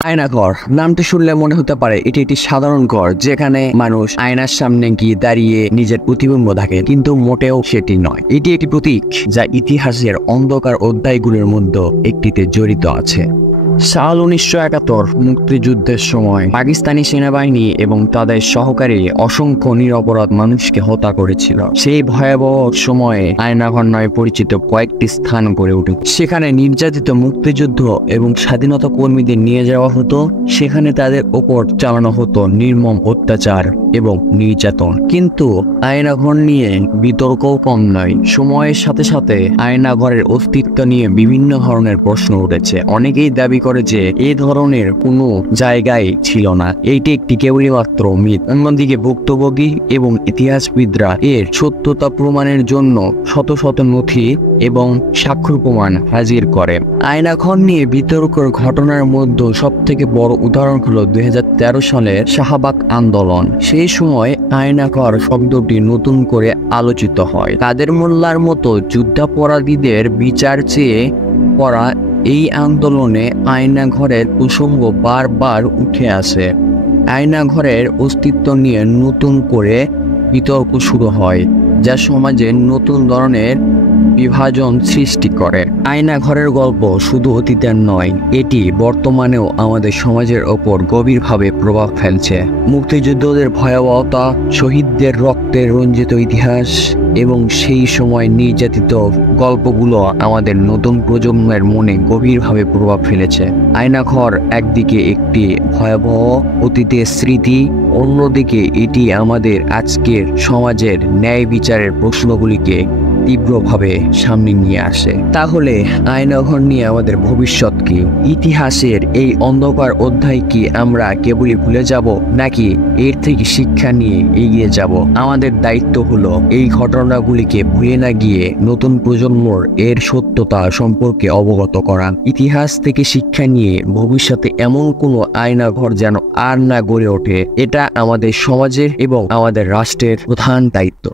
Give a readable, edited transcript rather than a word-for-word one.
আয়নাঘর নামটি শুনলে মনে হতে পারে এটি একটি সাধারণ ঘর যেখানে মানুষ আয়নার সামনে গিয়ে দাঁড়িয়ে নিজের প্রতিবিম্ব দেখে, কিন্তু মোটেও সেটি নয়। এটি একটি প্রতীক যা ইতিহাসের অন্ধকার অধ্যায়গুলির মধ্যে একটিতে জড়িত আছে। সাল 1971 মুক্তিযুদ্ধের সময় পাকিস্তানি সেনাবাহিনী এবং তাদের সহকারী অসংখ্য নিরপরাধ মানুষকে হত্যা করেছিল। সেই ভয়াবহ সময়ে আয়নাঘর নামে পরিচিত কয়েকটি স্থান গড়ে উঠে। সেখানে নির্যাতিত মুক্তিযুদ্ধ এবং স্বাধীনতা কর্মীদের নিয়ে যাওয়া হতো, সেখানে তাদের ওপর চালানো হতো নির্মম অত্যাচার এবং নির্যাতন। কিন্তু আয়নাঘর নিয়ে বিতর্কও কম নয়। সময়ের সাথে সাথে আয়নাঘরের অস্তিত্ব নিয়ে বিভিন্ন ধরনের প্রশ্ন উঠেছে। অনেকেই দাবি করে যে এই ধরনের কোনো জায়গায় ছিল না, এইটি একটি কেবলমাত্র মিথ। অন্যদিকে ভুক্তভোগী এবং ইতিহাসবিদরা এর সত্যতা প্রমাণের জন্য শত শত নথি এবং সাক্ষ্য প্রমাণ হাজির করে। আয়নাঘর নিয়ে বিতর্কের ঘটনার মধ্যে সব থেকে বড় উদাহরণ হলো 2013 সালের শাহবাগ আন্দোলন। সেই সময় আয়নাঘর শব্দটি নতুন করে আলোচিত হয়। কাদের মোল্লার মতো যুদ্ধাপরাধীদের বিচার চেয়ে করা এই আন্দোলনে আয়নাঘরের প্রসঙ্গ বারবার উঠে আসে। আয়নাঘরের অস্তিত্ব নিয়ে নতুন করে বিতর্ক শুরু হয়, যা সমাজে নতুন ধরনের বিভাজন সৃষ্টি করে। আয়নাঘরের গল্প শুধু অতীতের নয়, এটি বর্তমানেও আমাদের সমাজের ওপর গভীরভাবে প্রভাব ফেলছে। মুক্তিযুদ্ধদের ভয়াবহতা, শহীদদের রক্তে রঞ্জিত ইতিহাস এবং সেই সময় নির্যাতিত গল্পগুলো আমাদের নতুন প্রজন্মের মনে গভীরভাবে প্রভাব ফেলেছে। আয়নাঘর একদিকে একটি ভয়াবহ অতীতের স্মৃতি, অন্যদিকে এটি আমাদের আজকের সমাজের ন্যায় বিচারের প্রশ্নগুলিকে তীব্রভাবে সামনে নিয়ে আসে। তাহলে আয়নাঘর নিয়ে আমাদের ভবিষ্যৎ কি? ইতিহাসের এই অন্ধকার অধ্যায় কি আমরা কেবলই ভুলে যাব, নাকি এর থেকে শিক্ষা নিয়ে এগিয়ে যাব? আমাদের দায়িত্ব হলো এই ঘটনাগুলিকে ভুলে না গিয়ে নতুন প্রজন্মর এর সত্যতা সম্পর্কে অবগত করা। ইতিহাস থেকে শিক্ষা নিয়ে ভবিষ্যতে এমন কোনো আয়নাঘর যেন আর না গড়ে ওঠে, এটা আমাদের সমাজের এবং আমাদের রাষ্ট্রের প্রধান দায়িত্ব।